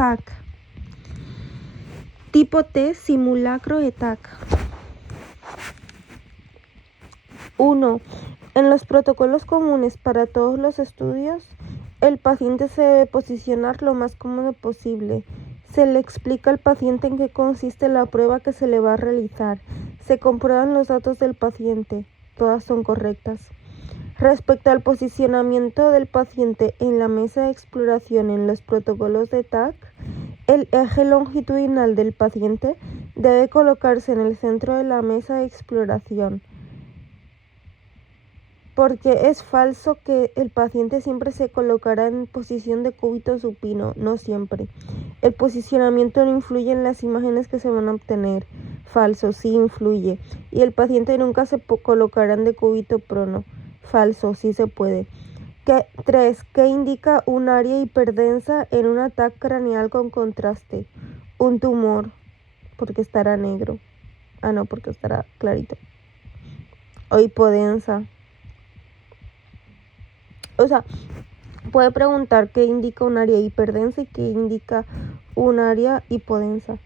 TAC. Tipo T, simulacro de TAC. 1. En los protocolos comunes para todos los estudios, el paciente se debe posicionar lo más cómodo posible. Se le explica al paciente en qué consiste la prueba que se le va a realizar. Se comprueban los datos del paciente. Todas son correctas. Respecto al posicionamiento del paciente en la mesa de exploración en los protocolos de TAC, el eje longitudinal del paciente debe colocarse en el centro de la mesa de exploración, porque es falso que el paciente siempre se colocará en posición de cúbito supino, no siempre. El posicionamiento no influye en las imágenes que se van a obtener. Falso, sí influye. Y el paciente nunca se colocará en decúbito prono. Falso, sí se puede. 3. ¿Qué indica un área hiperdensa en un TAC craneal con contraste? Un tumor, porque estará negro. No, porque estará clarito. O hipodensa. O sea, puede preguntar qué indica un área hiperdensa y qué indica un área hipodensa.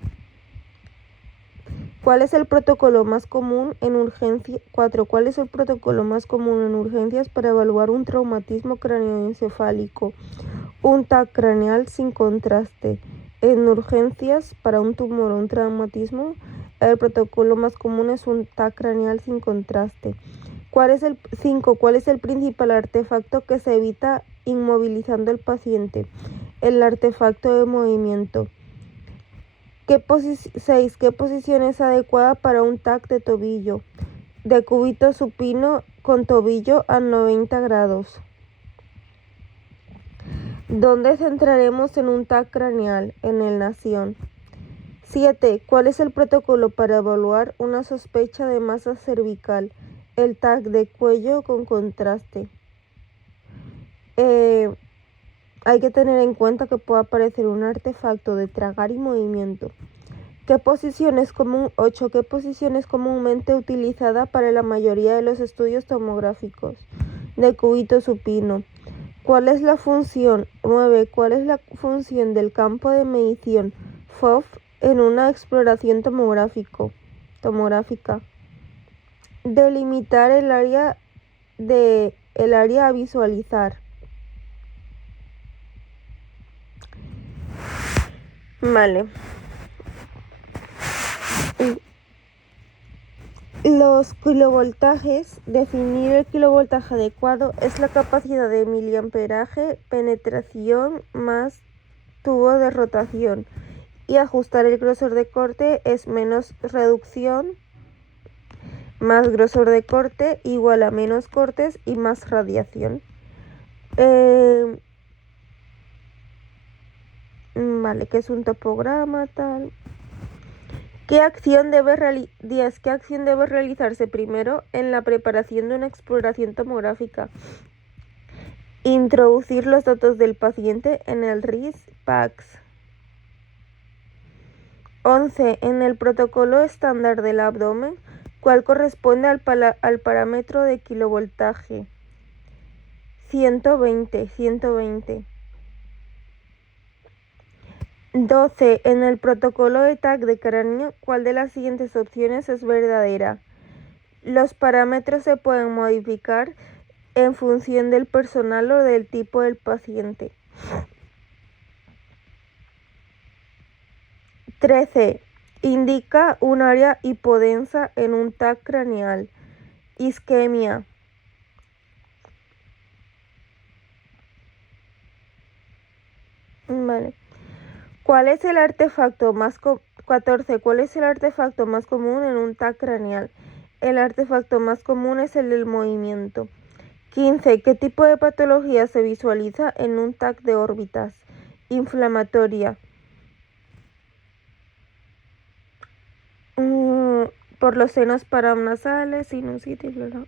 ¿Cuál es el protocolo más común en urgencia? 4. ¿Cuál es el protocolo más común en urgencias para evaluar un traumatismo craneoencefálico? Un TAC craneal sin contraste. En urgencias para un tumor o un traumatismo, el protocolo más común es un TAC craneal sin contraste. 5. ¿Cuál es el principal artefacto que se evita inmovilizando al paciente? El artefacto de movimiento. 6. ¿Qué posición es adecuada para un TAC de tobillo? De cúbito supino con tobillo a 90 grados. ¿Dónde centraremos en un TAC craneal? En el nación. 7. ¿Cuál es el protocolo para evaluar una sospecha de masa cervical? El TAC de cuello con contraste. Hay que tener en cuenta que puede aparecer un artefacto de tragar y movimiento. 8. ¿Qué posición es comúnmente utilizada para la mayoría de los estudios tomográficos? De cúbito supino. ¿Cuál es la función? 9. ¿Cuál es la función del campo de medición FOV en una exploración tomográfica? Delimitar el área a visualizar. Vale. Los kilovoltajes. Definir el kilovoltaje adecuado es la capacidad de miliamperaje, penetración más tubo de rotación. Y ajustar el grosor de corte es menos reducción más grosor de corte igual a menos cortes y más radiación. Vale, que es un topograma tal. ¿Qué acción debe realizarse primero en la preparación de una exploración tomográfica? Introducir los datos del paciente en el RIS-PACS. 11. En el protocolo estándar del abdomen, ¿cuál corresponde al parámetro de kilovoltaje? 120. 12. En el protocolo de TAC de cráneo, ¿cuál de las siguientes opciones es verdadera? Los parámetros se pueden modificar en función del personal o del tipo del paciente. 13. Indica un área hipodensa en un TAC craneal. Isquemia. Vale. ¿Cuál es el artefacto más 14. ¿Cuál es el artefacto más común en un TAC craneal? El artefacto más común es el del movimiento. 15. ¿Qué tipo de patología se visualiza en un TAC de órbitas? Inflamatoria. Por los senos paranasales, sinusitis, bla.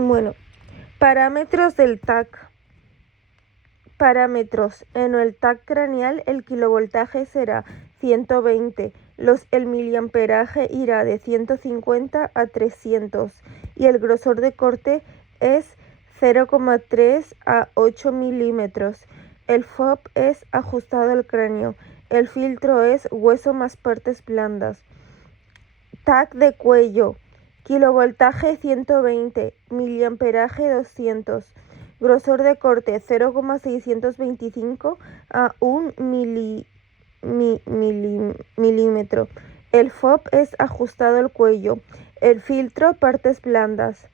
Bueno, parámetros del TAC. Parámetros. En el TAC craneal el kilovoltaje será 120. El miliamperaje irá de 150 a 300 y el grosor de corte es 0,3 a 8 milímetros. El FOB es ajustado al cráneo. El filtro es hueso más partes blandas. TAC de cuello. Kilovoltaje 120, miliamperaje 200. Grosor de corte 0,625 a 1 milímetro. El FOB es ajustado al cuello. El filtro partes blandas.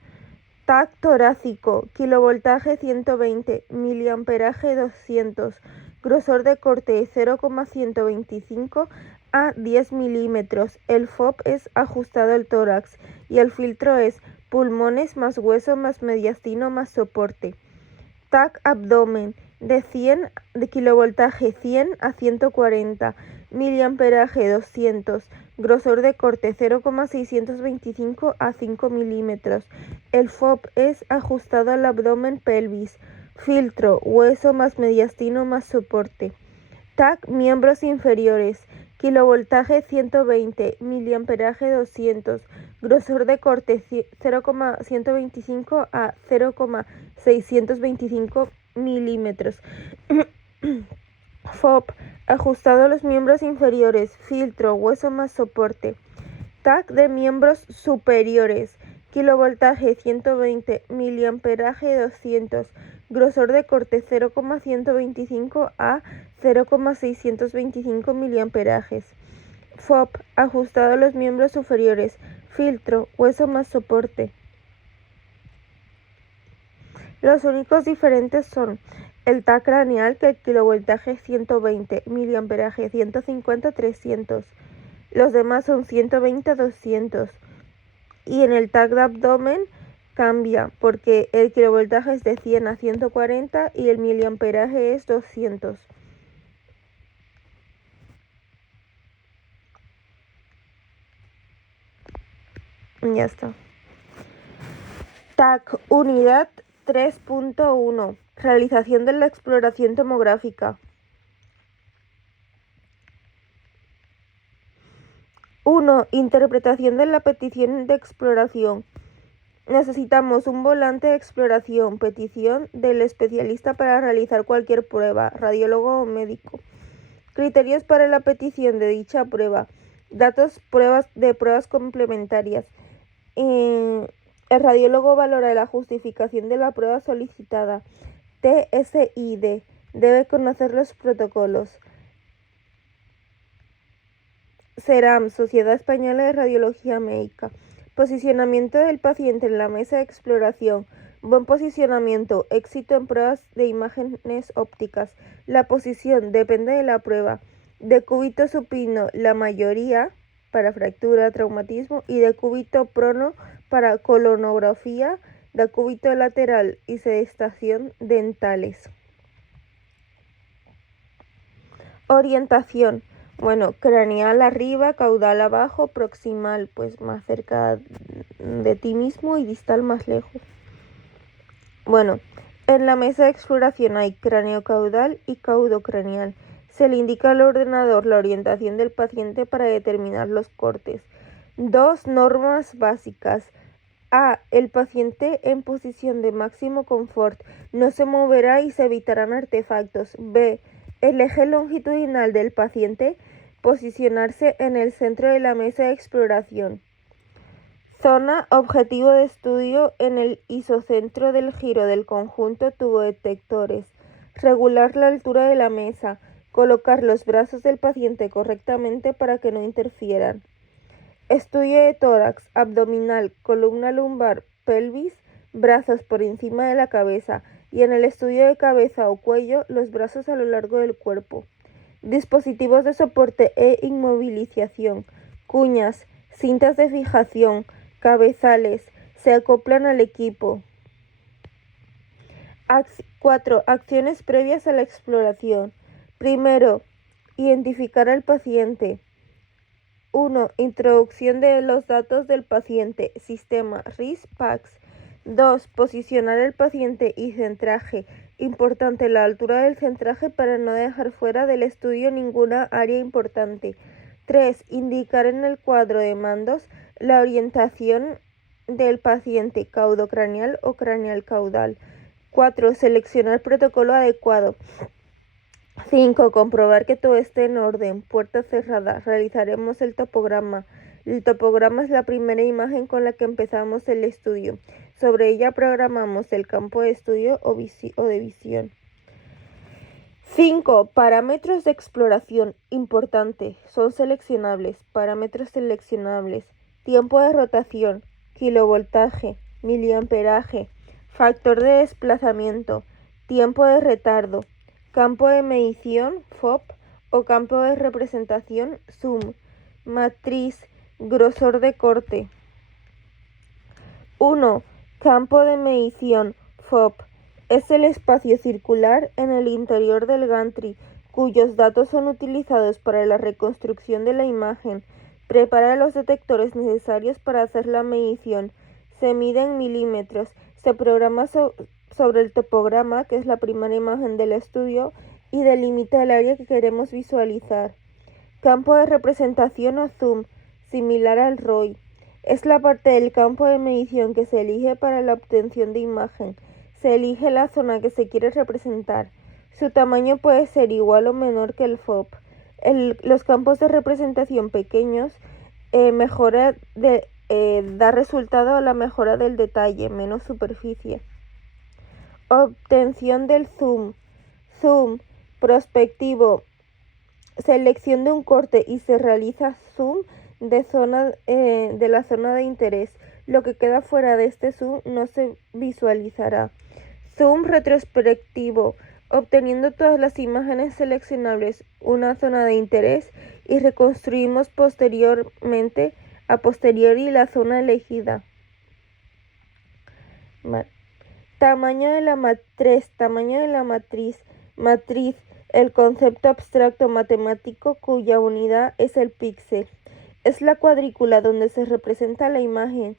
TAC torácico, kilovoltaje 120, miliamperaje 200. Grosor de corte 0,125 a 10 milímetros. El FOB es ajustado al tórax y el filtro es pulmones más hueso más mediastino más soporte. TAC abdomen de kilovoltaje 100 a 140, miliamperaje 200, grosor de corte 0,625 a 5 milímetros. El FOB es ajustado al abdomen pelvis. Filtro, hueso más mediastino más soporte. TAC miembros inferiores. Kilovoltaje 120, miliamperaje 200, grosor de corte 0,125 a 0,625 milímetros. FOB ajustado a los miembros inferiores. Filtro, hueso más soporte. TAC de miembros superiores. Kilovoltaje 120, miliamperaje 200, grosor de corte 0,125 a 0,625 miliamperajes. FOB ajustado a los miembros superiores. Filtro, hueso más soporte. Los únicos diferentes son el TAC craneal, que el kilovoltaje 120, miliamperaje 150, 300. Los demás son 120 a 200. Y en el TAC de abdomen cambia porque el kilovoltaje es de 100 a 140 y el miliamperaje es 200. Ya está. TAC unidad 3.1. Realización de la exploración tomográfica. 1. Interpretación de la petición de exploración. Necesitamos un volante de exploración, petición del especialista para realizar cualquier prueba, radiólogo o médico. Criterios para la petición de dicha prueba. Datos de pruebas complementarias. El radiólogo valora la justificación de la prueba solicitada. TSID. Debe conocer los protocolos. SERAM, Sociedad Española de Radiología Médica. Posicionamiento del paciente en la mesa de exploración. Buen posicionamiento. Éxito en pruebas de imágenes ópticas. La posición depende de la prueba. Decúbito supino, la mayoría para fractura, traumatismo, y decúbito prono para colonografía, decúbito lateral y sedestación dentales. Orientación. Craneal arriba, caudal abajo, proximal pues más cerca de ti mismo y distal más lejos. En la mesa de exploración hay cráneo caudal y caudocraneal. Se le indica al ordenador la orientación del paciente para determinar los cortes. 2 normas básicas. A. El paciente en posición de máximo confort no se moverá y se evitarán artefactos. B. El eje longitudinal del paciente posicionarse en el centro de la mesa de exploración. Zona objetivo de estudio en el isocentro del giro del conjunto tubodetectores. Regular la altura de la mesa. Colocar los brazos del paciente correctamente para que no interfieran. Estudio de tórax, abdominal, columna lumbar, pelvis, brazos por encima de la cabeza y en el estudio de cabeza o cuello, los brazos a lo largo del cuerpo. Dispositivos de soporte e inmovilización, cuñas, cintas de fijación, cabezales, se acoplan al equipo. 4. Acciones previas a la exploración. Primero, identificar al paciente. 1. Introducción de los datos del paciente, sistema RIS-PACS. 2. Posicionar al paciente y centraje Importante la altura del centraje para no dejar fuera del estudio ninguna área importante. 3. Indicar en el cuadro de mandos la orientación del paciente caudocraneal o craneal caudal. 4. Seleccionar protocolo adecuado. 5. Comprobar que todo esté en orden. Puerta cerrada. Realizaremos el topograma. El topograma es la primera imagen con la que empezamos el estudio. Sobre ella programamos el campo de estudio o de visión. 5. Parámetros de exploración. Importante. Son seleccionables. Parámetros seleccionables. Tiempo de rotación. Kilovoltaje. Miliamperaje. Factor de desplazamiento. Tiempo de retardo. Campo de medición. FOB. O campo de representación. Zoom. Matriz. Grosor de corte. 1. Campo de medición. FOB. Es el espacio circular en el interior del gantry, cuyos datos son utilizados para la reconstrucción de la imagen. Prepara los detectores necesarios para hacer la medición. Se mide en milímetros. Se programa sobre el topograma, que es la primera imagen del estudio, y delimita el área que queremos visualizar. Campo de representación o zoom, similar al ROI. Es la parte del campo de medición que se elige para la obtención de imagen. Se elige la zona que se quiere representar. Su tamaño puede ser igual o menor que el FOB. Los campos de representación pequeños da resultado a la mejora del detalle, menos superficie. Obtención del zoom. Zoom prospectivo. Selección de un corte y se realiza zoom de la zona de interés. Lo que queda fuera de este zoom no se visualizará. Zoom retrospectivo, obteniendo todas las imágenes seleccionables, una zona de interés, y reconstruimos a posteriori la zona elegida. Tamaño de la matriz. Matriz, el concepto abstracto matemático cuya unidad es el píxel. Es la cuadrícula donde se representa la imagen.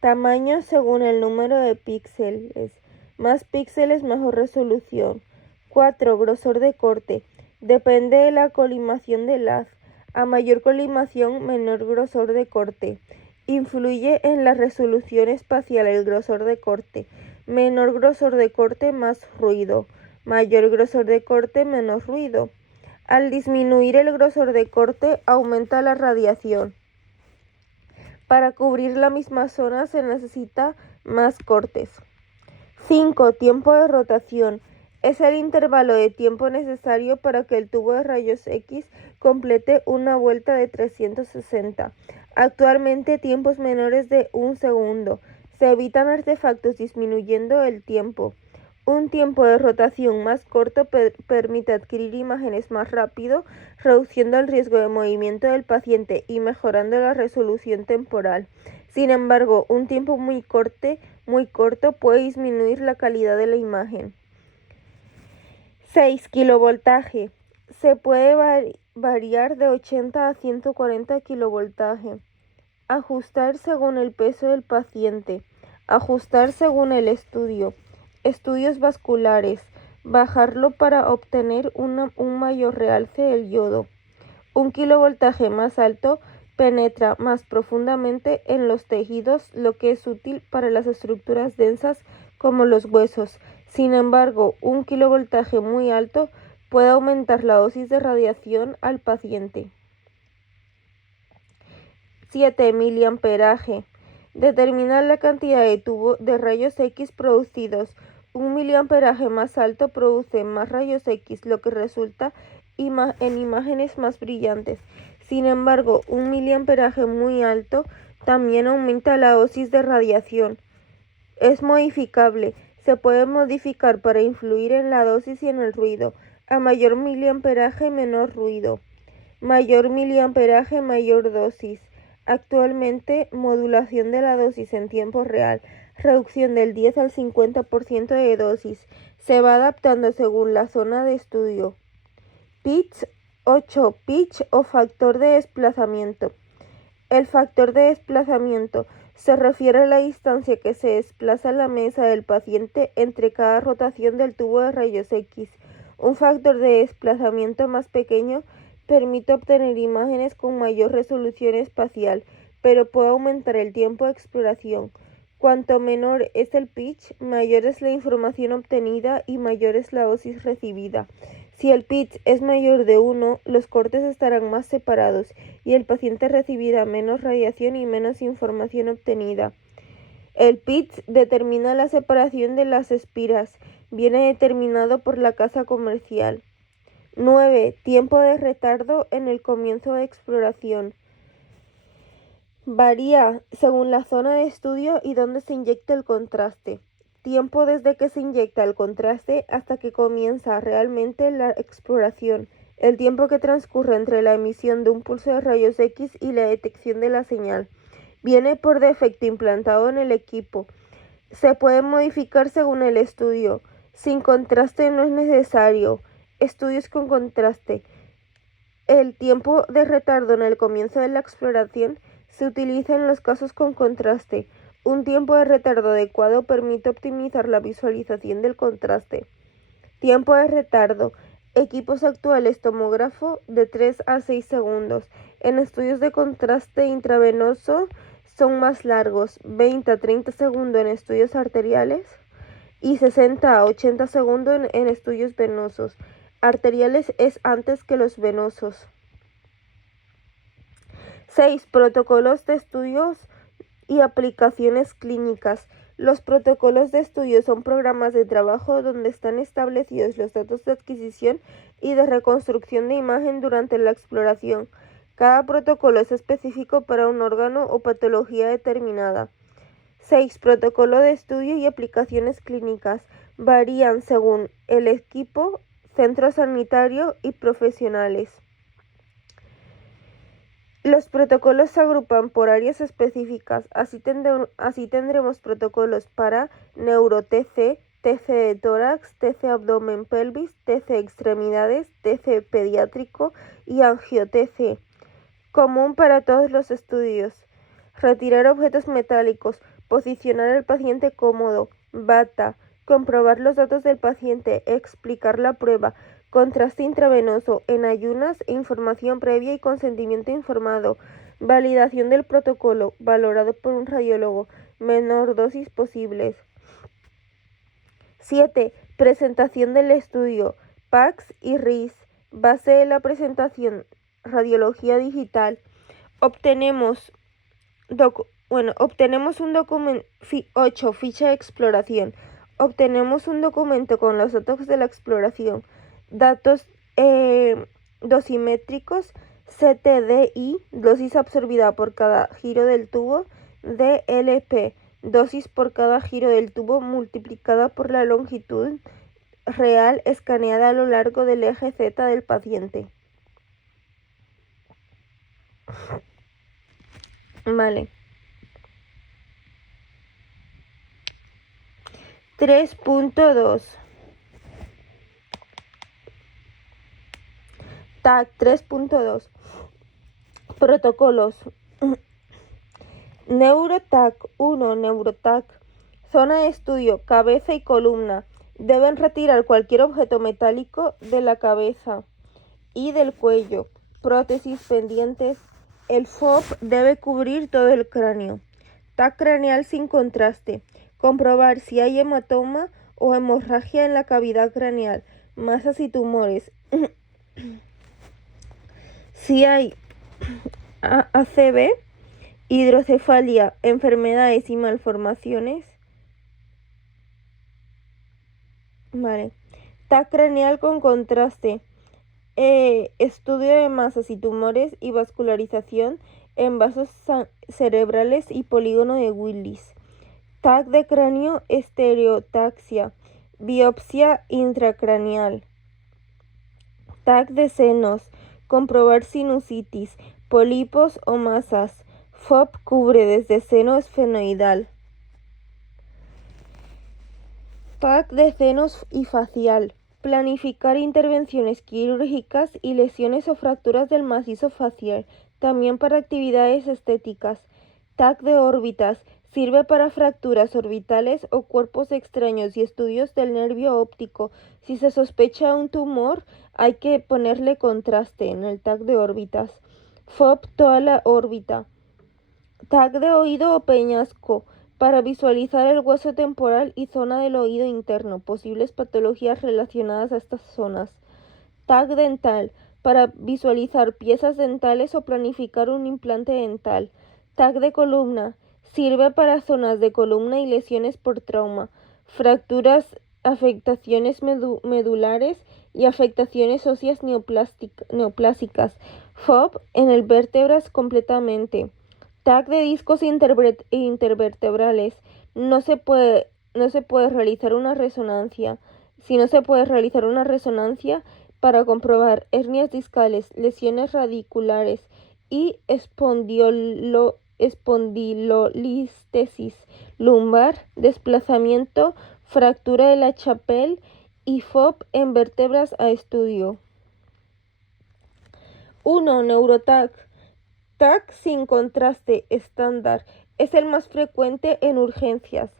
Tamaño según el número de píxeles. Más píxeles, mejor resolución. 4. Grosor de corte. Depende de la colimación del haz. A mayor colimación, menor grosor de corte. Influye en la resolución espacial el grosor de corte. Menor grosor de corte, más ruido. Mayor grosor de corte, menos ruido. Al disminuir el grosor de corte, aumenta la radiación. Para cubrir la misma zona se necesita más cortes. 5. Tiempo de rotación. Es el intervalo de tiempo necesario para que el tubo de rayos X complete una vuelta de 360. Actualmente tiempos menores de 1 segundo. Se evitan artefactos disminuyendo el tiempo. Un tiempo de rotación más corto permite adquirir imágenes más rápido, reduciendo el riesgo de movimiento del paciente y mejorando la resolución temporal. Sin embargo, un tiempo muy corto puede disminuir la calidad de la imagen. 6. Kilovoltaje. Se puede variar de 80 a 140 kilovoltaje. Ajustar según el peso del paciente. Ajustar según el estudio. Estudios vasculares. Bajarlo para obtener un mayor realce del yodo. Un kilovoltaje más alto penetra más profundamente en los tejidos, lo que es útil para las estructuras densas como los huesos. Sin embargo, un kilovoltaje muy alto puede aumentar la dosis de radiación al paciente. 7. Miliamperaje. Determinar la cantidad de rayos X producidos. Un miliamperaje más alto produce más rayos X, lo que resulta en imágenes más brillantes. Sin embargo, un miliamperaje muy alto también aumenta la dosis de radiación. Es modificable. Se puede modificar para influir en la dosis y en el ruido. A mayor miliamperaje, menor ruido. Mayor miliamperaje, mayor dosis. Actualmente, modulación de la dosis en tiempo real, reducción del 10 al 50% de dosis. Se va adaptando según la zona de estudio. Pitch 8. Pitch o factor de desplazamiento. El factor de desplazamiento Se refiere a la distancia que se desplaza la mesa del paciente entre cada rotación del tubo de rayos X. Un factor de desplazamiento más pequeño permite obtener imágenes con mayor resolución espacial, pero puede aumentar el tiempo de exploración. Cuanto menor es el pitch, mayor es la información obtenida y mayor es la dosis recibida. Si el pitch es mayor de 1, los cortes estarán más separados y el paciente recibirá menos radiación y menos información obtenida. El pitch determina la separación de las espiras. Viene determinado por la casa comercial. 9. Tiempo de retardo en el comienzo de exploración. Varía según la zona de estudio y dónde se inyecta el contraste. Tiempo desde que se inyecta el contraste hasta que comienza realmente la exploración. El tiempo que transcurre entre la emisión de un pulso de rayos X y la detección de la señal. Viene por defecto implantado en el equipo. Se puede modificar según el estudio. Sin contraste no es necesario. Estudios con contraste. El tiempo de retardo en el comienzo de la exploración se utiliza en los casos con contraste. Un tiempo de retardo adecuado permite optimizar la visualización del contraste. Tiempo de retardo. Equipos actuales tomógrafo de 3 a 6 segundos. En estudios de contraste intravenoso son más largos, 20 a 30 segundos en estudios arteriales y 60 a 80 segundos en estudios venosos. Arteriales es antes que los venosos. 6. Protocolos de estudios y aplicaciones clínicas. Los protocolos de estudio son programas de trabajo donde están establecidos los datos de adquisición y de reconstrucción de imagen durante la exploración. Cada protocolo es específico para un órgano o patología determinada. 6. Protocolo de estudio y aplicaciones clínicas. Varían según el equipo, centro sanitario y profesionales. Los protocolos se agrupan por áreas específicas, así tendremos protocolos para neuro-TC, TC de tórax, TC abdomen pelvis, TC extremidades, TC pediátrico y angio-TC. Común para todos los estudios. Retirar objetos metálicos, posicionar al paciente cómodo, bata, comprobar los datos del paciente, explicar la prueba, contraste intravenoso en ayunas, información previa y consentimiento informado, validación del protocolo, valorado por un radiólogo, menor dosis posibles. 7. Presentación del estudio, PACS y RIS, base de la presentación, radiología digital. Obtenemos un documento. 8. Ficha de exploración. Obtenemos un documento con los datos de la exploración. Datos dosimétricos, CTDI, dosis absorbida por cada giro del tubo, DLP, dosis por cada giro del tubo multiplicada por la longitud real escaneada a lo largo del eje Z del paciente. Vale. 3.2. TAC 3.2. Protocolos. NeuroTAC 1. NeuroTAC. Zona de estudio, cabeza y columna. Deben retirar cualquier objeto metálico de la cabeza y del cuello. Prótesis pendientes. El FOB debe cubrir todo el cráneo. TAC craneal sin contraste. Comprobar si hay hematoma o hemorragia en la cavidad craneal, masas y tumores. Si hay ACV, hidrocefalia, enfermedades y malformaciones. Vale. TAC craneal con contraste. Estudio de masas y tumores y vascularización en vasos cerebrales y polígono de Willis. TAC de cráneo, estereotaxia, biopsia intracraneal. TAC de senos, comprobar sinusitis, pólipos o masas. FOB cubre desde seno esfenoidal. TAC de senos y facial, planificar intervenciones quirúrgicas y lesiones o fracturas del macizo facial, también para actividades estéticas. TAC de órbitas. Sirve para fracturas orbitales o cuerpos extraños y estudios del nervio óptico. Si se sospecha un tumor, hay que ponerle contraste en el TAC de órbitas. FOB, toda la órbita. TAC de oído o peñasco, para visualizar el hueso temporal y zona del oído interno, posibles patologías relacionadas a estas zonas. TAC dental, para visualizar piezas dentales o planificar un implante dental. TAC de columna, sirve para zonas de columna y lesiones por trauma, fracturas, afectaciones medulares y afectaciones óseas neoplásicas. FOB, en el vértebras completamente. TAC de discos intervertebrales. No se puede realizar una resonancia. Si no se puede realizar una resonancia para comprobar hernias discales, lesiones radiculares y espondilolistesis lumbar, desplazamiento, fractura de la chapelle y FOB en vértebras a estudio. 1. Neurotac. TAC sin contraste estándar. Es el más frecuente en urgencias.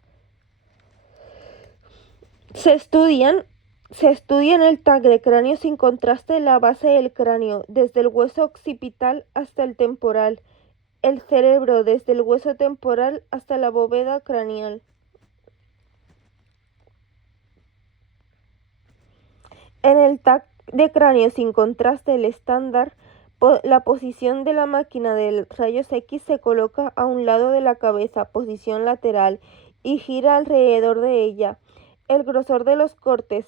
Se estudia el TAC de cráneo sin contraste en la base del cráneo, desde el hueso occipital hasta el temporal, el cerebro desde el hueso temporal hasta la bóveda craneal. En el TAC de cráneo sin contraste, el estándar, la posición de la máquina de rayos X se coloca a un lado de la cabeza, posición lateral, y gira alrededor de ella. El grosor de los cortes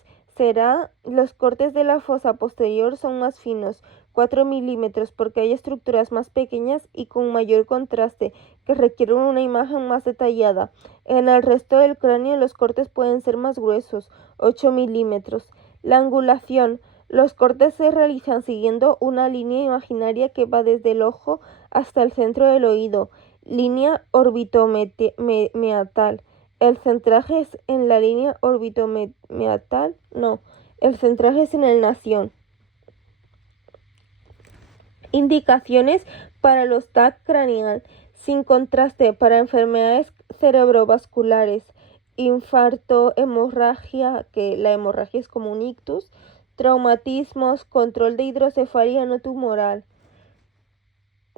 los cortes de la fosa posterior son más finos, 4 milímetros, porque hay estructuras más pequeñas y con mayor contraste que requieren una imagen más detallada. En el resto del cráneo los cortes pueden ser más gruesos, 8 milímetros. La angulación. Los cortes se realizan siguiendo una línea imaginaria que va desde el ojo hasta el centro del oído, línea orbitomeatal. El centraje es en la línea orbitomeatal, no, el centraje es en el nación. Indicaciones para los TAC craneal, sin contraste para enfermedades cerebrovasculares, infarto, hemorragia, que la hemorragia es como un ictus, traumatismos, control de hidrocefalia no tumoral.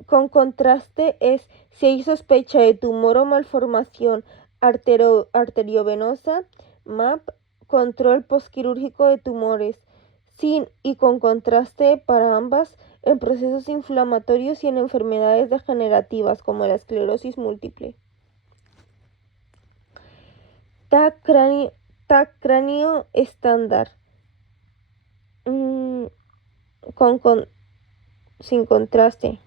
Con contraste es si hay sospecha de tumor o malformación arteriovenosa, MAP, control postquirúrgico de tumores, sin y con contraste para ambas en procesos inflamatorios y en enfermedades degenerativas como la esclerosis múltiple. TAC cráneo estándar. Sin contraste.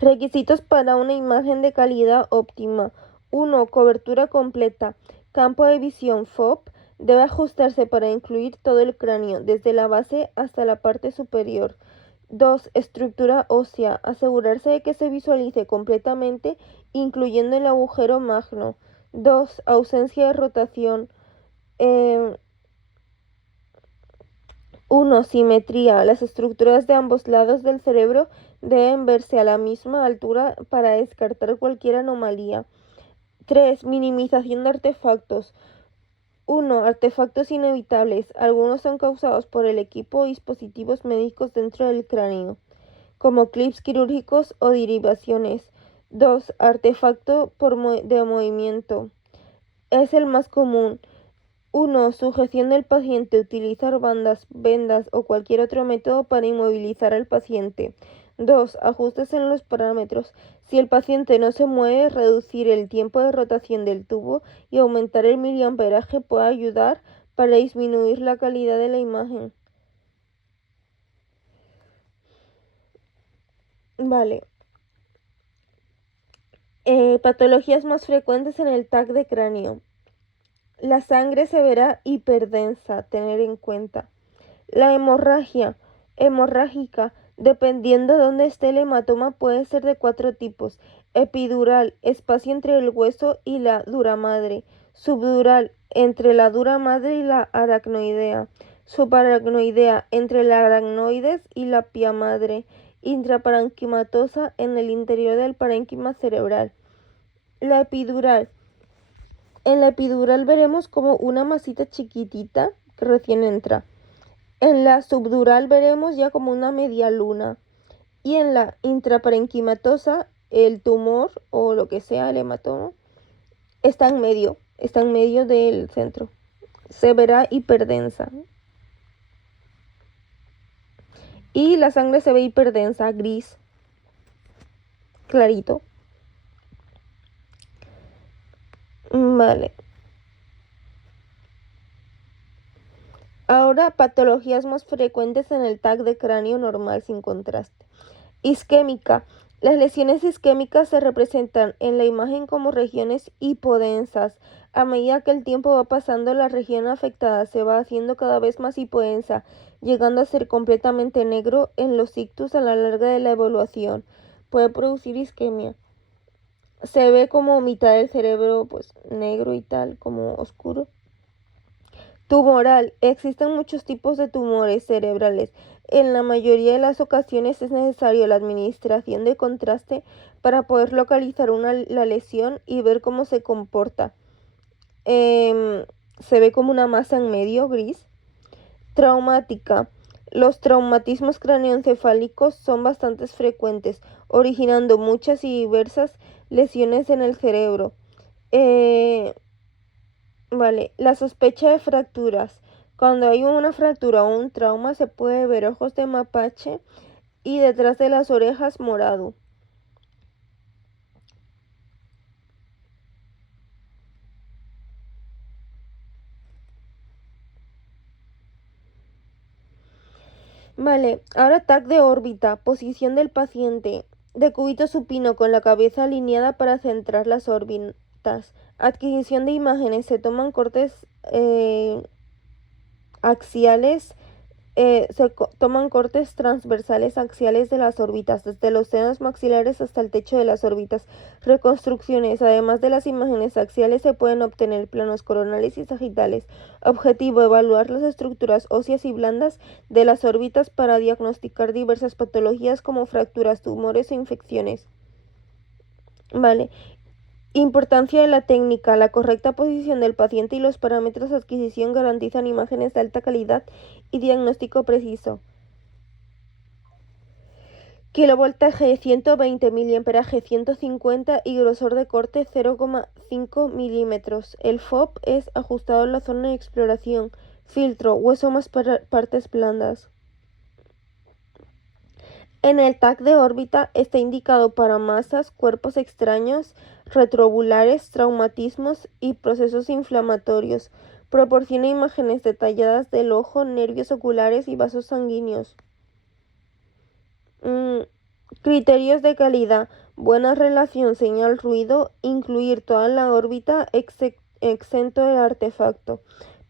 Requisitos para una imagen de calidad óptima. 1. Cobertura completa. Campo de visión FOB debe ajustarse para incluir todo el cráneo, desde la base hasta la parte superior. 2. Estructura ósea. Asegurarse de que se visualice completamente, incluyendo el agujero magno. 2. Ausencia de rotación. 1. Simetría. Las estructuras de ambos lados del cerebro deben verse a la misma altura para descartar cualquier anomalía. 3. Minimización de artefactos. 1. Artefactos inevitables. Algunos son causados por el equipo o dispositivos médicos dentro del cráneo, como clips quirúrgicos o derivaciones. 2. Artefacto de movimiento. Es el más común. 1. Sujeción del paciente. Utilizar bandas, vendas o cualquier otro método para inmovilizar al paciente. 2. Ajustes en los parámetros. Si el paciente no se mueve, reducir el tiempo de rotación del tubo y aumentar el miliamperaje puede ayudar para disminuir la calidad de la imagen. Vale. Patologías más frecuentes en el TAC de cráneo. La sangre se verá hiperdensa, tener en cuenta. La hemorrágica, dependiendo de dónde esté el hematoma, puede ser de 4 tipos. Epidural, espacio entre el hueso y la dura madre. Subdural, entre la dura madre y la aracnoidea. Subaracnoidea, entre la aracnoides y la pia madre. Intraparenquimatosa, en el interior del parénquima cerebral. La epidural. En la epidural veremos como una masita chiquitita que recién entra. En la subdural veremos ya como una media luna. Y en la intraparenquimatosa, el tumor o lo que sea, el hematoma, está en medio del centro. Se verá hiperdensa. Y la sangre se ve hiperdensa, gris, clarito. Vale. Ahora, patologías más frecuentes en el TAC de cráneo normal sin contraste. Isquémica. Las lesiones isquémicas se representan en la imagen como regiones hipodensas. A medida que el tiempo va pasando, la región afectada se va haciendo cada vez más hipodensa, llegando a ser completamente negro en los ictus a la larga de la evolución. Puede producir isquemia. Se ve como mitad del cerebro pues negro y tal, como oscuro. Tumoral. Existen muchos tipos de tumores cerebrales. En la mayoría de las ocasiones es necesaria la administración de contraste para poder localizar la lesión y ver cómo se comporta. Se ve como una masa en medio gris. Traumática. Los traumatismos craneoencefálicos son bastante frecuentes, originando muchas y diversas lesiones en el cerebro. Vale, la sospecha de fracturas. Cuando hay una fractura o un trauma se puede ver ojos de mapache y detrás de las orejas morado. Vale, ahora TAC de órbita, posición del paciente. Decúbito supino con la cabeza alineada para centrar las órbitas. Adquisición de imágenes, se toman cortes axiales. Toman cortes transversales axiales de las órbitas, desde los senos maxilares hasta el techo de las órbitas. Reconstrucciones. Además de las imágenes axiales, se pueden obtener planos coronales y sagitales. Objetivo: evaluar las estructuras óseas y blandas de las órbitas para diagnosticar diversas patologías como fracturas, tumores o infecciones. Vale. Importancia de la técnica. La correcta posición del paciente y los parámetros de adquisición garantizan imágenes de alta calidad y diagnóstico preciso. Kilovoltaje 120, miliamperaje 150 y grosor de corte 0,5 milímetros. El FOB es ajustado en la zona de exploración. Filtro: hueso más partes blandas. En el TAC de órbita está indicado para masas, cuerpos extraños, retrobulares, traumatismos y procesos inflamatorios. Proporciona imágenes detalladas del ojo, nervios oculares y vasos sanguíneos. Criterios de calidad: buena relación señal-ruido, incluir toda la órbita exento del artefacto.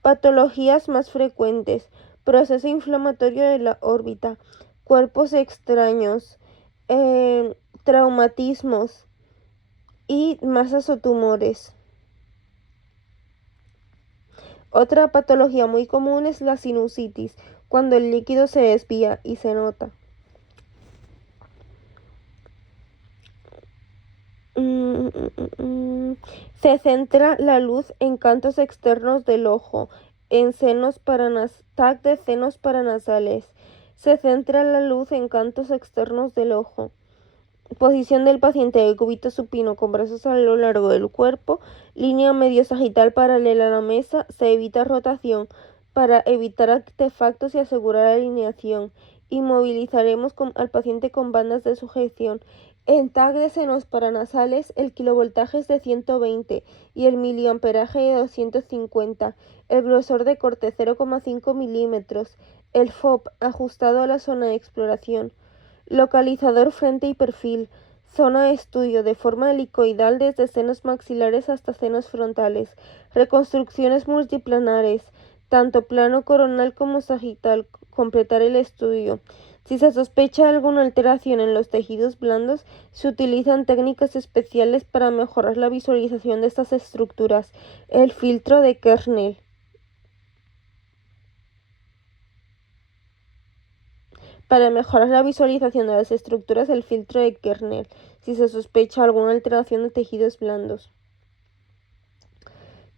Patologías más frecuentes: proceso inflamatorio de la órbita, cuerpos extraños, traumatismos y masas o tumores. Otra patología muy común es la sinusitis, cuando el líquido se desvía y se nota. Se centra la luz en cantos externos del ojo, en TAC de senos paranasales. Se centra la luz en cantos externos del ojo. Posición del paciente: de cúbito supino con brazos a lo largo del cuerpo, línea medio sagital paralela a la mesa. Se evita rotación para evitar artefactos y asegurar alineación. Inmovilizaremos al paciente con bandas de sujeción. En TAC de senos paranasales, el kilovoltaje es de 120 y el miliamperaje de 250. El grosor de corte 0,5 milímetros. El FOB ajustado a la zona de exploración. Localizador: frente y perfil. Zona de estudio: de forma helicoidal desde senos maxilares hasta senos frontales. Reconstrucciones multiplanares, tanto plano coronal como sagital. Completar el estudio. Si se sospecha alguna alteración en los tejidos blandos, se utilizan técnicas especiales para mejorar la visualización de estas estructuras. El filtro de Kernel. Para mejorar la visualización de las estructuras, el filtro de Kernel. si se sospecha alguna alteración de tejidos blandos.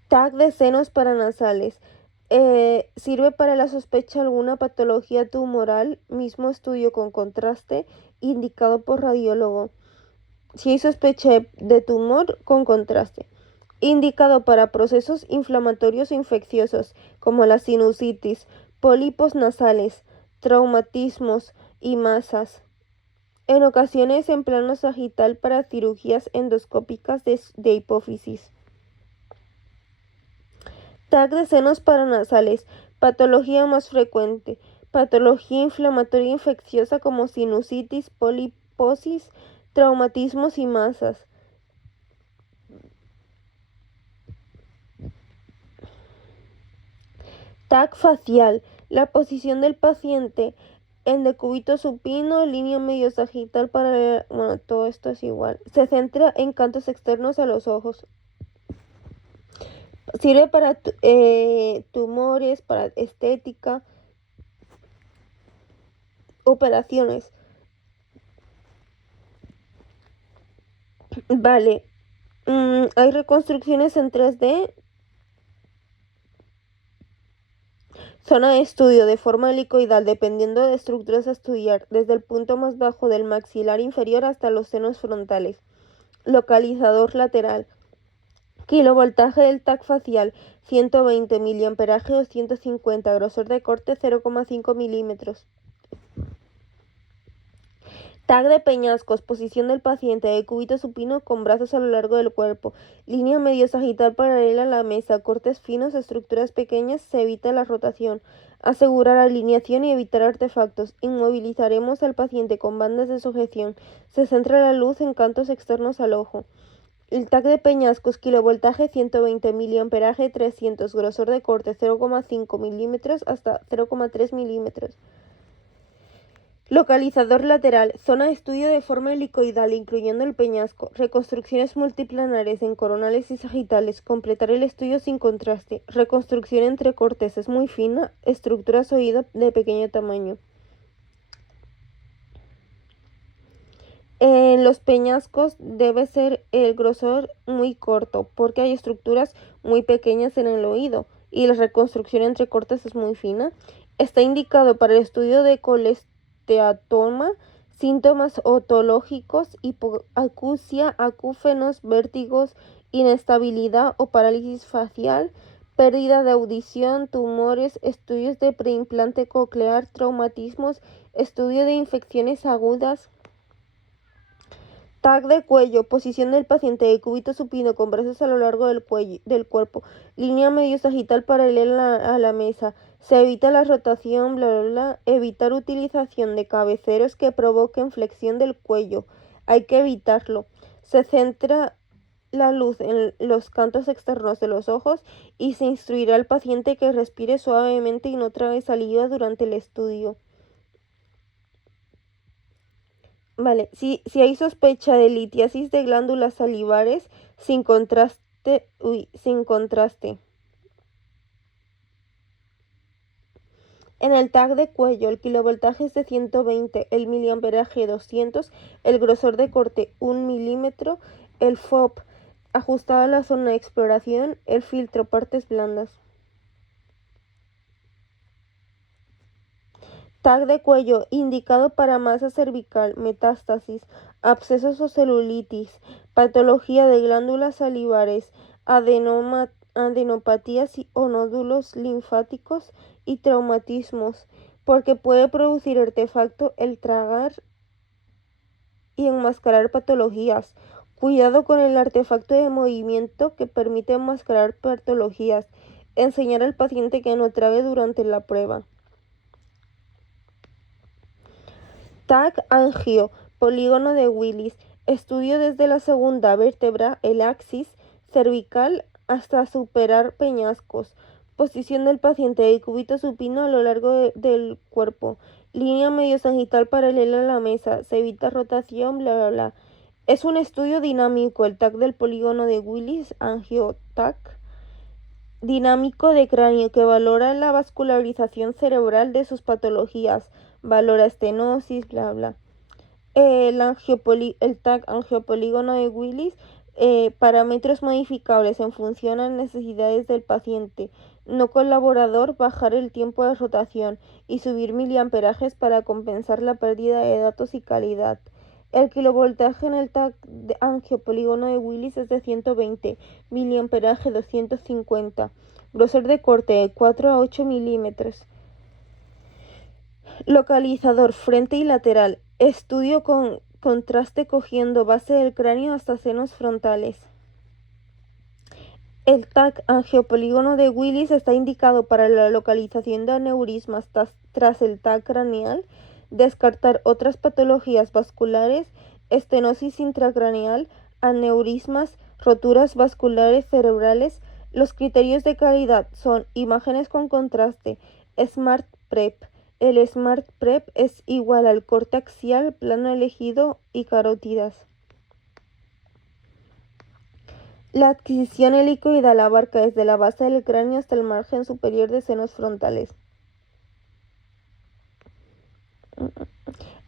TAC de senos paranasales. Sirve para la sospecha alguna patología tumoral, mismo estudio con contraste, indicado por radiólogo. Si hay sospecha de tumor, con contraste. Indicado para procesos inflamatorios o infecciosos, como la sinusitis, pólipos nasales, traumatismos y masas. En ocasiones en plano sagital para cirugías endoscópicas de hipófisis. TAC de senos paranasales. Patología más frecuente. Patología inflamatoria infecciosa como sinusitis, poliposis, traumatismos y masas. TAC facial. La posición del paciente en decúbito supino, línea medio sagital paralela. Bueno, todo esto es igual. Se centra en cantos externos a los ojos. Sirve para tumores, para estética, operaciones. Vale. Hay reconstrucciones en 3D. Zona de estudio de forma helicoidal dependiendo de estructuras a estudiar, desde el punto más bajo del maxilar inferior hasta los senos frontales. Localizador lateral. Kilovoltaje del TAC facial, 120 miliamperaje o 150, grosor de corte 0,5 milímetros. TAC de peñascos, posición del paciente, decúbito supino con brazos a lo largo del cuerpo, línea medio sagital paralela a la mesa, cortes finos, estructuras pequeñas, se evita la rotación. Asegurar alineación y evitar artefactos. Inmovilizaremos al paciente con bandas de sujeción. Se centra la luz en cantos externos al ojo. El TAC de peñascos, kilovoltaje 120, miliamperaje 300, grosor de corte 0,5 milímetros hasta 0,3 milímetros. Localizador lateral, zona de estudio de forma helicoidal, incluyendo el peñasco, reconstrucciones multiplanares en coronales y sagitales, completar el estudio sin contraste, reconstrucción entre cortes muy fina, estructuras oído de pequeño tamaño. En los peñascos debe ser el grosor muy corto, porque hay estructuras muy pequeñas en el oído y la reconstrucción entre cortes es muy fina. Está indicado para el estudio de colesteatoma, síntomas otológicos, hipoacusia, acúfenos, vértigos, inestabilidad o parálisis facial, pérdida de audición, tumores, estudios de preimplante coclear, traumatismos, estudio de infecciones agudas. TAC de cuello, posición del paciente, decúbito supino con brazos a lo largo del cuerpo, línea medio sagital paralela a la mesa. Se evita la rotación, bla, bla, bla. Evitar utilización de cabeceros que provoquen flexión del cuello. Hay que evitarlo. Se centra la luz en los cantos externos de los ojos y se instruirá al paciente que respire suavemente y no trague saliva durante el estudio. Vale, si hay sospecha de litiasis de glándulas salivares, sin contraste. En el TAC de cuello, el kilovoltaje es de 120, el miliamperaje 200, el grosor de corte 1 milímetro, el FOB ajustado a la zona de exploración, el filtro partes blandas. TAC de cuello, indicado para masa cervical, metástasis, abscesos o celulitis, patología de glándulas salivares, adenopatías o nódulos linfáticos y traumatismos, porque puede producir artefacto el tragar y enmascarar patologías. Cuidado con el artefacto de movimiento que permite enmascarar patologías. Enseñar al paciente que no trague durante la prueba. TAC angio, polígono de Willis, estudio desde la segunda vértebra, el axis cervical, hasta superar peñascos. Posición del paciente, decúbito supino a lo largo del cuerpo. Línea medio sagital paralela a la mesa. Se evita rotación, bla, bla, bla. Es un estudio dinámico, el TAC del polígono de Willis, angio-TAC dinámico de cráneo, que valora la vascularización cerebral de sus patologías, valora estenosis, bla, bla. el TAC angiopolígono de Willis, parámetros modificables en función a necesidades del paciente, no colaborador, bajar el tiempo de rotación y subir miliamperajes para compensar la pérdida de datos y calidad. El kilovoltaje en el TAC de angiopolígono de Willis es de 120, miliamperaje 250, grosor de corte de 4 a 8 milímetros. Localizador frente y lateral. Estudio con contraste cogiendo base del cráneo hasta senos frontales. El TAC angiopolígono de Willis está indicado para la localización de aneurismas tras el TAC craneal, descartar otras patologías vasculares, estenosis intracraneal, aneurismas, roturas vasculares cerebrales. Los criterios de calidad son imágenes con contraste, Smart Prep. El Smart Prep es igual al corte axial, plano elegido y carótidas. La adquisición helicoidal abarca desde la base del cráneo hasta el margen superior de senos frontales.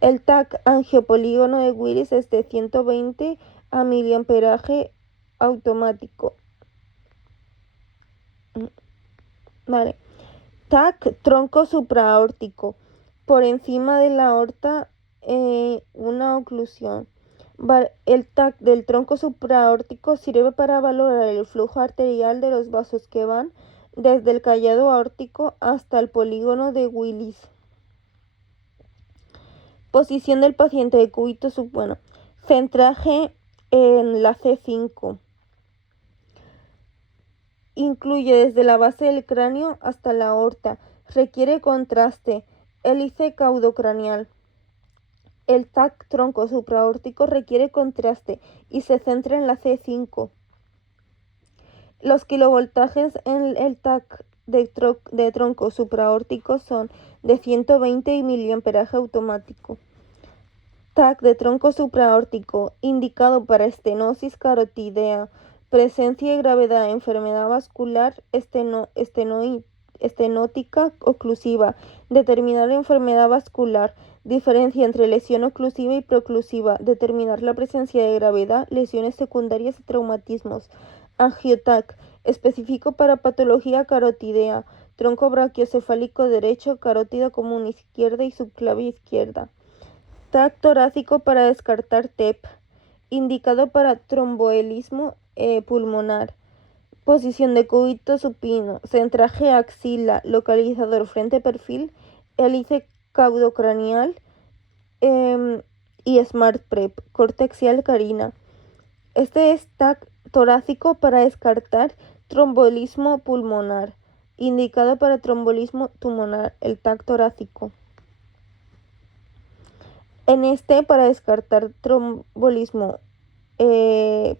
El TAC angiopolígono de Willis es de 120 a miliamperaje automático. Vale. TAC tronco supraaórtico. Por encima de la aorta, una oclusión. El TAC del tronco supraaórtico sirve para valorar el flujo arterial de los vasos que van desde el callado aórtico hasta el polígono de Willis. Posición del paciente de cúbito subbueno. Centraje en la C5. Incluye desde la base del cráneo hasta la aorta. Requiere contraste. Hélice caudocraneal. El TAC tronco supraaórtico requiere contraste y se centra en la C5. Los kilovoltajes en el TAC de tronco supraaórtico son de 120 y miliamperaje automático. TAC de tronco supraaórtico, indicado para estenosis carotidea, presencia y gravedad de enfermedad vascular estenótica oclusiva, determinar enfermedad vascular, diferencia entre lesión oclusiva y preoclusiva, determinar la presencia de gravedad, lesiones secundarias y traumatismos. Angiotac, específico para patología carotidea, tronco brachiocefálico derecho, carótida común izquierda y subclavia izquierda. TAC torácico para descartar TEP, indicado para tromboembolismo pulmonar. Posición de cúbito supino, centraje axila, localizador frente perfil, hélice caudocraneal y Smart Prep, corte axial carina. Este es TAC torácico para descartar tromboembolismo pulmonar, indicado para tromboembolismo pulmonar, el TAC torácico. En este, para descartar tromboembolismo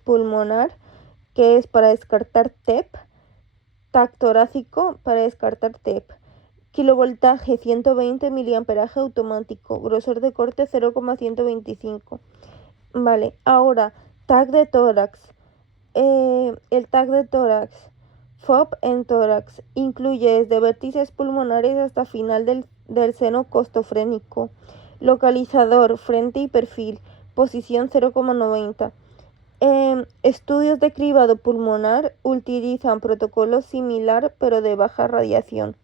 pulmonar, que es para descartar TEP, TAC torácico para descartar TEP. Kilovoltaje 120, miliamperaje automático, grosor de corte 0,125. Vale, ahora TAC de tórax. El TAC de tórax, FOB en tórax, incluye desde vértices pulmonares hasta final del seno costofrénico. Localizador, frente y perfil, posición 0,90. Estudios de cribado pulmonar utilizan protocolo similar pero de baja radiación.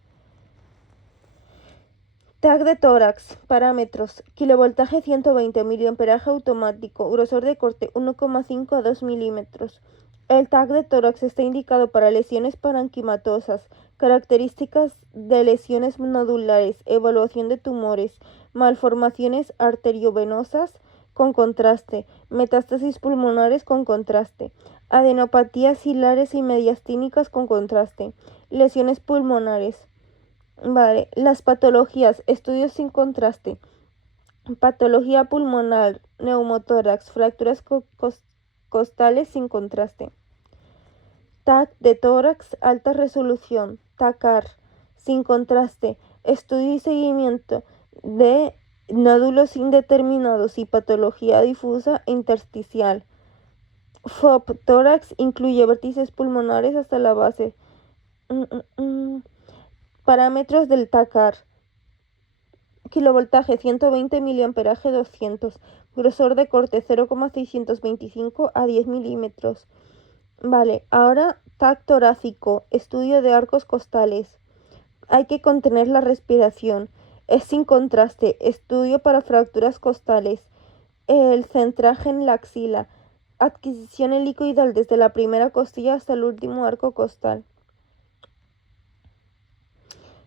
TAC de tórax, parámetros, kilovoltaje 120, miliamperaje automático, grosor de corte 1,5 a 2 milímetros. El TAC de tórax está indicado para lesiones parenquimatosas, características de lesiones nodulares, evaluación de tumores, malformaciones arteriovenosas con contraste, metástasis pulmonares con contraste, adenopatías hilares y mediastínicas con contraste, lesiones pulmonares. Vale, las patologías, estudios sin contraste, patología pulmonar, neumotórax, fracturas costales sin contraste. TAC de tórax, alta resolución, TACAR, sin contraste, estudio y seguimiento de nódulos indeterminados y patología difusa e intersticial. FOB tórax incluye vértices pulmonares hasta la base. Parámetros del TACAR. Kilovoltaje 120, miliamperaje 200. grosor de corte 0,625 a 10 milímetros. Vale, ahora TAC torácico, estudio de arcos costales. Hay que contener la respiración. Es sin contraste, estudio para fracturas costales. El centraje en la axila. Adquisición helicoidal desde la primera costilla hasta el último arco costal.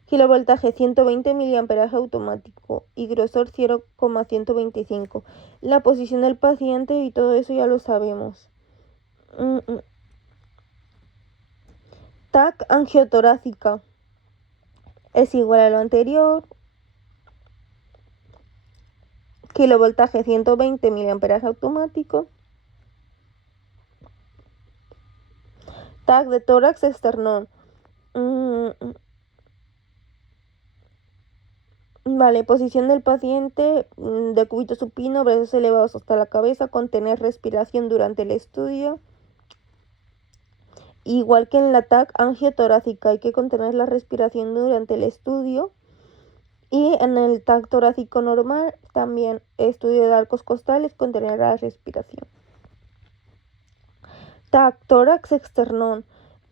Kilovoltaje 120 miliamperaje automático y grosor 0,125. La posición del paciente y todo eso ya lo sabemos. TAC angiotorácica es igual a lo anterior. Kilovoltaje 120 miliamperaje automático. TAC de tórax externón. Vale, posición del paciente, decúbito supino, brazos elevados hasta la cabeza, contener respiración durante el estudio. Igual que en la TAC angiotorácica, hay que contener la respiración durante el estudio. Y en el TAC torácico normal, también estudio de arcos costales, contener la respiración. TAC tórax externón,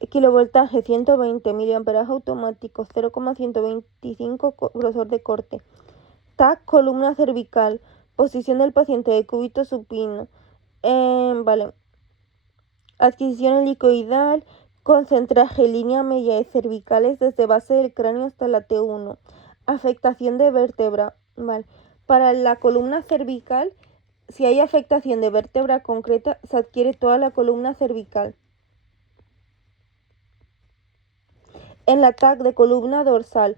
kilovoltaje 120 miliamperaje automático, 0,125 grosor de corte. TAC columna cervical, posición del paciente de cúbito supino. Vale. Adquisición helicoidal, concentraje línea media de cervicales desde base del cráneo hasta la T1. Afectación de vértebra. Vale. Para la columna cervical, si hay afectación de vértebra concreta, se adquiere toda la columna cervical. En la TAC de columna dorsal,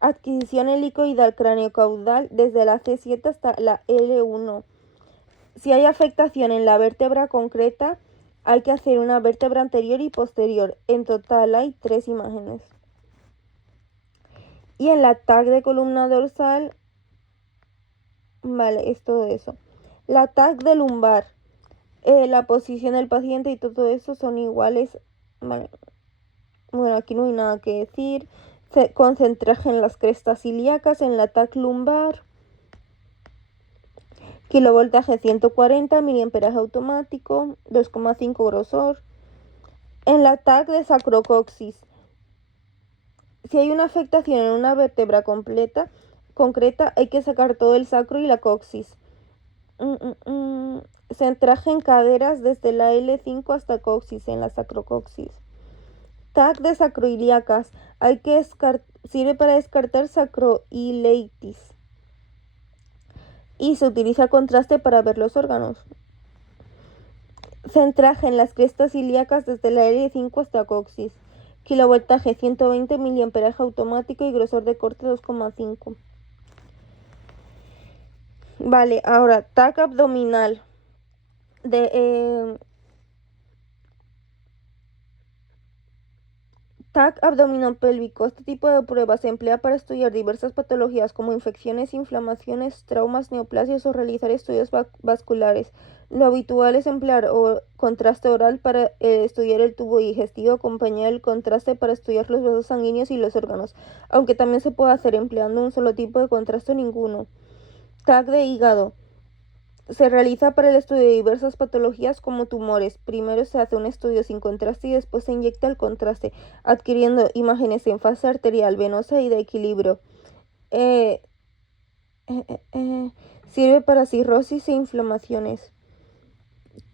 adquisición helicoidal craneocaudal desde la C7 hasta la L1. Si hay afectación en la vértebra concreta, hay que hacer una vértebra anterior y posterior. En total hay 3 imágenes. Y en la TAC de columna dorsal, vale, es todo eso. La TAC de lumbar, la posición del paciente y todo eso son iguales. Vale. Bueno, aquí no hay nada que decir. Concentraje en las crestas ilíacas, en la TAC lumbar. Kilovoltaje 140, miliamperaje automático, 2,5 grosor. En la TAC de sacrocoxis, si hay una afectación en una vértebra concreta, hay que sacar todo el sacro y la coxis. Centraje en caderas desde la L5 hasta coxis, en la sacrocoxis. TAC de sacroiliacas, sirve para descartar sacroileitis. Y se utiliza contraste para ver los órganos. Centraje en las crestas ilíacas desde la L5 hasta coxis. Kilovoltaje 120 miliamperaje automático y grosor de corte 2,5. Vale, ahora TAC abdominal. TAC abdominopélvico. Este tipo de prueba se emplea para estudiar diversas patologías como infecciones, inflamaciones, traumas, neoplasias o realizar estudios vasculares. Lo habitual es emplear contraste oral para estudiar el tubo digestivo, acompañar el contraste para estudiar los vasos sanguíneos y los órganos, aunque también se puede hacer empleando un solo tipo de contraste o ninguno. TAC de hígado. Se realiza para el estudio de diversas patologías como tumores. Primero se hace un estudio sin contraste y después se inyecta el contraste, adquiriendo imágenes en fase arterial, venosa y de equilibrio. Sirve para cirrosis e inflamaciones.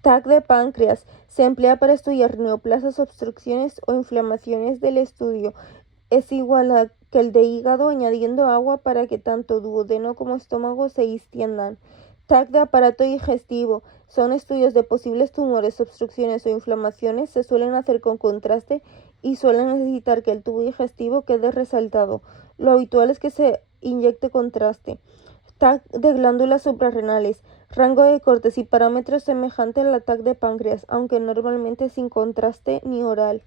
TAC de páncreas. Se emplea para estudiar neoplasias, obstrucciones o inflamaciones del estudio. Es igual que el de hígado, añadiendo agua para que tanto duodeno como estómago se distiendan. TAC de aparato digestivo. Son estudios de posibles tumores, obstrucciones o inflamaciones. Se suelen hacer con contraste y suelen necesitar que el tubo digestivo quede resaltado. Lo habitual es que se inyecte contraste. TAC de glándulas suprarrenales. Rango de cortes y parámetros semejante al TAC de páncreas, aunque normalmente sin contraste ni oral.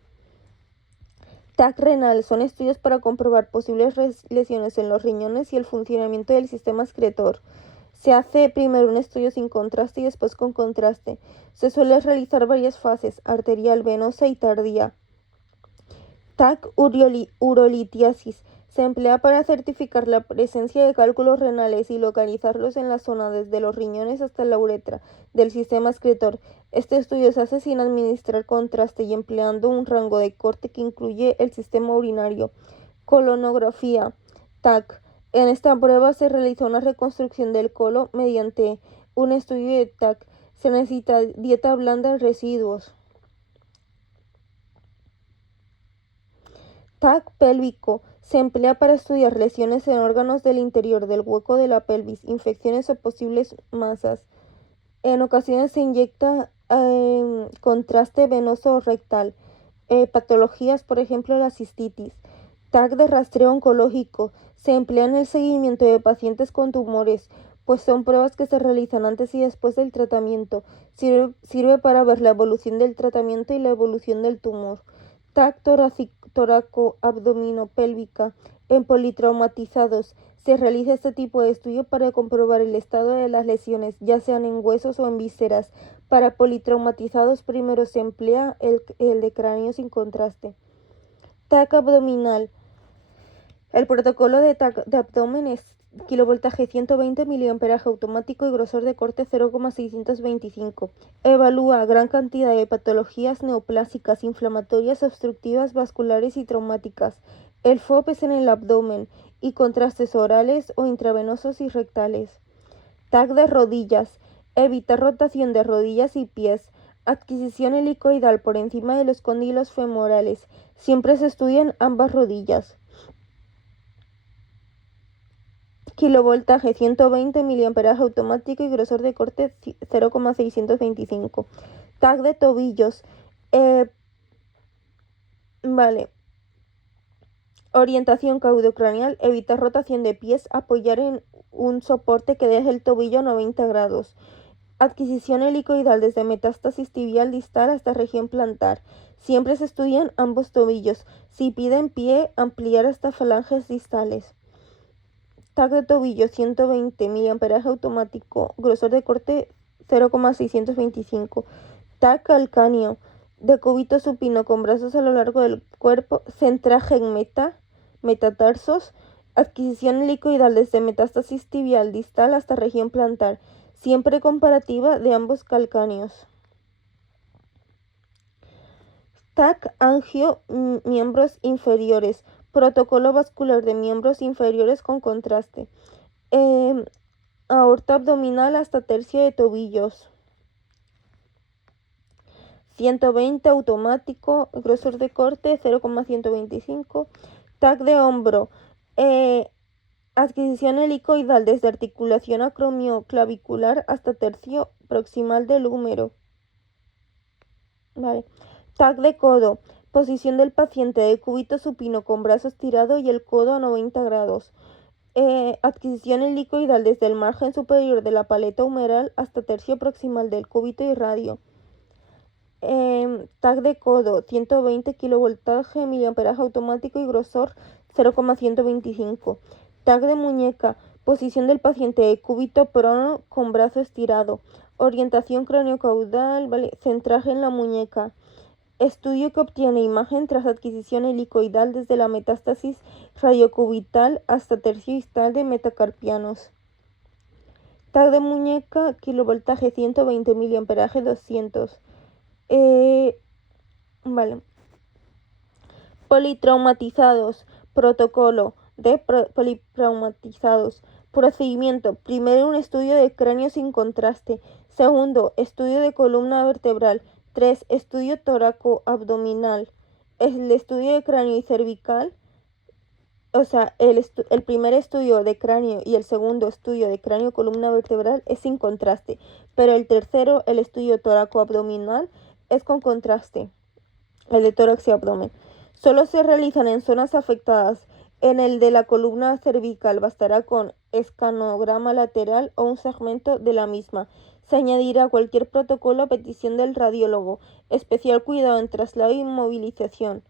TAC renal. Son estudios para comprobar posibles lesiones en los riñones y el funcionamiento del sistema excretor. Se hace primero un estudio sin contraste y después con contraste. Se suele realizar varias fases: arterial, venosa y tardía. TAC urolitiasis. Se emplea para certificar la presencia de cálculos renales y localizarlos en la zona desde los riñones hasta la uretra del sistema excretor. Este estudio se hace sin administrar contraste y empleando un rango de corte que incluye el sistema urinario. Colonografía, TAC. En esta prueba se realiza una reconstrucción del colon mediante un estudio de TAC. Se necesita dieta blanda en residuos. TAC pélvico. Se emplea para estudiar lesiones en órganos del interior del hueco de la pelvis, infecciones o posibles masas. En ocasiones se inyecta contraste venoso o rectal. Patologías, por ejemplo, la cistitis. TAC de rastreo oncológico. Se emplea en el seguimiento de pacientes con tumores, pues son pruebas que se realizan antes y después del tratamiento. Sirve para ver la evolución del tratamiento y la evolución del tumor. TAC torácico-abdominopélvica. En politraumatizados se realiza este tipo de estudio para comprobar el estado de las lesiones, ya sean en huesos o en vísceras. Para politraumatizados primero se emplea el de cráneo sin contraste. TAC abdominal. El protocolo de TAC de abdomen es kilovoltaje 120, miliamperaje automático y grosor de corte 0,625. Evalúa gran cantidad de patologías neoplásicas, inflamatorias, obstructivas, vasculares y traumáticas. El FOP es en el abdomen y contrastes orales o intravenosos y rectales. TAC de rodillas. Evita rotación de rodillas y pies. Adquisición helicoidal por encima de los cóndilos femorales. Siempre se estudian ambas rodillas. Kilovoltaje 120, miliamperaje automático y grosor de corte 0,625. TAC de tobillos. Orientación caudocraneal. Evitar rotación de pies. Apoyar en un soporte que deje el tobillo a 90 grados. Adquisición helicoidal desde metástasis tibial distal hasta región plantar. Siempre se estudian ambos tobillos. Si piden pie, ampliar hasta falanges distales. TAC de tobillo 120, miliamperaje automático, grosor de corte 0,625. TAC calcáneo, de cúbito supino con brazos a lo largo del cuerpo, centraje en metatarsos, adquisición helicoidal desde metástasis tibial distal hasta región plantar, siempre comparativa de ambos calcáneos. TAC angio, miembros inferiores, protocolo vascular de miembros inferiores con contraste. Aorta abdominal hasta tercio de tobillos. 120 automático, grosor de corte 0,125. TAC de hombro. Adquisición helicoidal desde articulación acromioclavicular hasta tercio proximal del húmero. Vale. TAC de codo. Posición del paciente de cúbito supino con brazo estirado y el codo a 90 grados. Adquisición helicoidal desde el margen superior de la paleta humeral hasta tercio proximal del cúbito y radio. TAC de codo, 120 kilovoltaje, miliamperaje automático y grosor 0,125. TAC de muñeca, posición del paciente de cúbito prono con brazo estirado. Orientación craneocaudal, ¿vale? Centraje en la muñeca. Estudio que obtiene imagen tras adquisición helicoidal desde la metástasis radiocubital hasta tercio distal de metacarpianos. TAC de muñeca, kilovoltaje 120, miliamperaje 200. Politraumatizados. Protocolo de politraumatizados. Procedimiento. Primero, un estudio de cráneo sin contraste. Segundo, estudio de columna vertebral. 3. Estudio toracoabdominal. El estudio de cráneo y cervical. El primer estudio de cráneo y el segundo estudio de cráneo columna vertebral es sin contraste, pero el tercero, el estudio toracoabdominal, es con contraste, el de tórax y abdomen. Solo se realizan en zonas afectadas. En el de la columna cervical bastará con escanograma lateral o un segmento de la misma. Se añadirá cualquier protocolo a petición del radiólogo. Especial cuidado en traslado y inmovilización.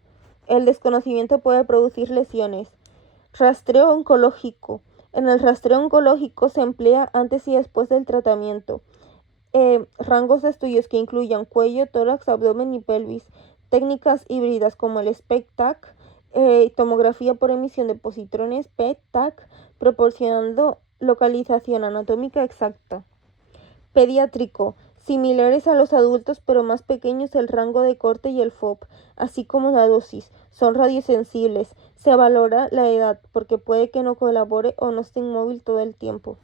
El desconocimiento puede producir lesiones. Rastreo oncológico. En el rastreo oncológico se emplea antes y después del tratamiento. Rangos de estudios que incluyan cuello, tórax, abdomen y pelvis. Técnicas híbridas como el SPECT-TAC tomografía por emisión de positrones PET-TAC, proporcionando localización anatómica exacta. Pediátrico, similares a los adultos pero más pequeños el rango de corte y el FOB, así como la dosis. Son radiosensibles. Se valora la edad porque puede que no colabore o no esté inmóvil todo el tiempo.